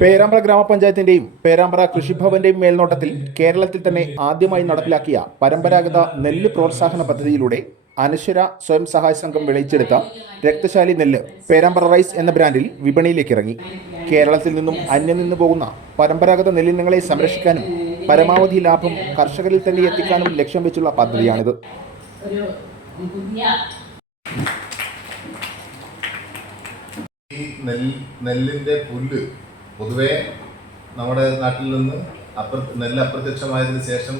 പേരാമ്പ്ര ഗ്രാമപഞ്ചായത്തിന്റെയും പേരാമ്പ്ര കൃഷിഭവന്റെയും മേൽനോട്ടത്തിൽ കേരളത്തിൽ തന്നെ ആദ്യമായി നടപ്പിലാക്കിയ പരമ്പരാഗത നെല്ല് പ്രോത്സാഹന പദ്ധതിയിലൂടെ അനശ്വര സ്വയം സഹായ സംഘം വിളയിച്ചെടുത്ത രക്തശാലി നെല്ല് പേരാമ്പ്ര റൈസ് എന്ന ബ്രാൻഡിൽ വിപണിയിലേക്ക് ഇറങ്ങി. കേരളത്തിൽ നിന്നും അന്യം നിന്ന് പോകുന്ന പരമ്പരാഗത നെല്ലിനങ്ങളെ സംരക്ഷിക്കാനും പരമാവധി ലാഭം കർഷകരിൽ തന്നെ എത്തിക്കാനും ലക്ഷ്യം വെച്ചുള്ള പദ്ധതിയാണിത്. ഈ നെല്ല് നെല്ലിന്റെ പുല്ല് പൊതുവേ നമ്മുടെ നാട്ടിൽ നിന്ന് നെല്ല് അപ്രത്യക്ഷമായതിനു ശേഷം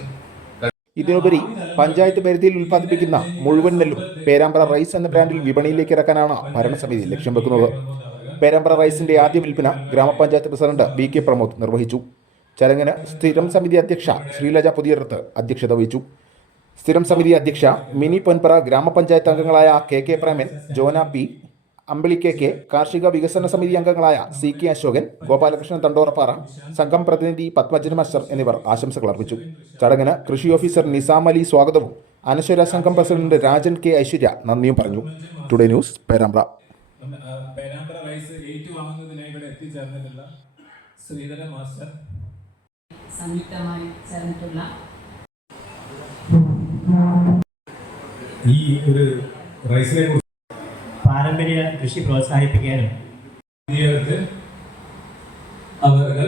ഇതിനുപരി പഞ്ചായത്ത് പരിധിയിൽ ഉൽപ്പാദിപ്പിക്കുന്ന മുഴുവൻ നെല്ലും പേരാമ്പ്ര റൈസ് എന്ന ബ്രാൻഡിൽ വിപണിയിലേക്ക് ഇറക്കാനാണ് ഭരണസമിതി ലക്ഷ്യം വെക്കുന്നത്. പേരാമ്പ്ര റൈസിന്റെ ആദ്യ വിൽപ്പന ഗ്രാമപഞ്ചായത്ത് പ്രസിഡന്റ് വി കെ പ്രമോദ് നിർവഹിച്ചു. ചടങ്ങിന് സ്ഥിരം സമിതി അധ്യക്ഷ ശ്രീലജ പുതിയറത്ത് അധ്യക്ഷത വഹിച്ചു. സ്ഥിരം സമിതി അധ്യക്ഷ മിനി പൊൻപറ ഗ്രാമപഞ്ചായത്ത് അംഗങ്ങളായ K K Preman Jona P Ambili K K കാർഷിക വികസന സമിതി അംഗങ്ങളായ സി കെ അശോകൻ ഗോപാലകൃഷ്ണൻ തണ്ടോറപ്പാറ സംഘം പ്രതിനിധി പത്മജൻ മാസ്റ്റർ എന്നിവർ ആശംസകൾ അർപ്പിച്ചു. ചടങ്ങിന് കൃഷി ഓഫീസർ നിസാം അലി സ്വാഗതവും അനശ്വര സംഘം പ്രസിഡന്റ് രാജൻ കെ ഐശ്വര്യ നന്ദിയും പറഞ്ഞു. Today news Perambra. ഈ ഒരു റൈസിനെ പാരമ്പര്യ കൃഷി പ്രോത്സാഹിപ്പിക്കാനും അവർ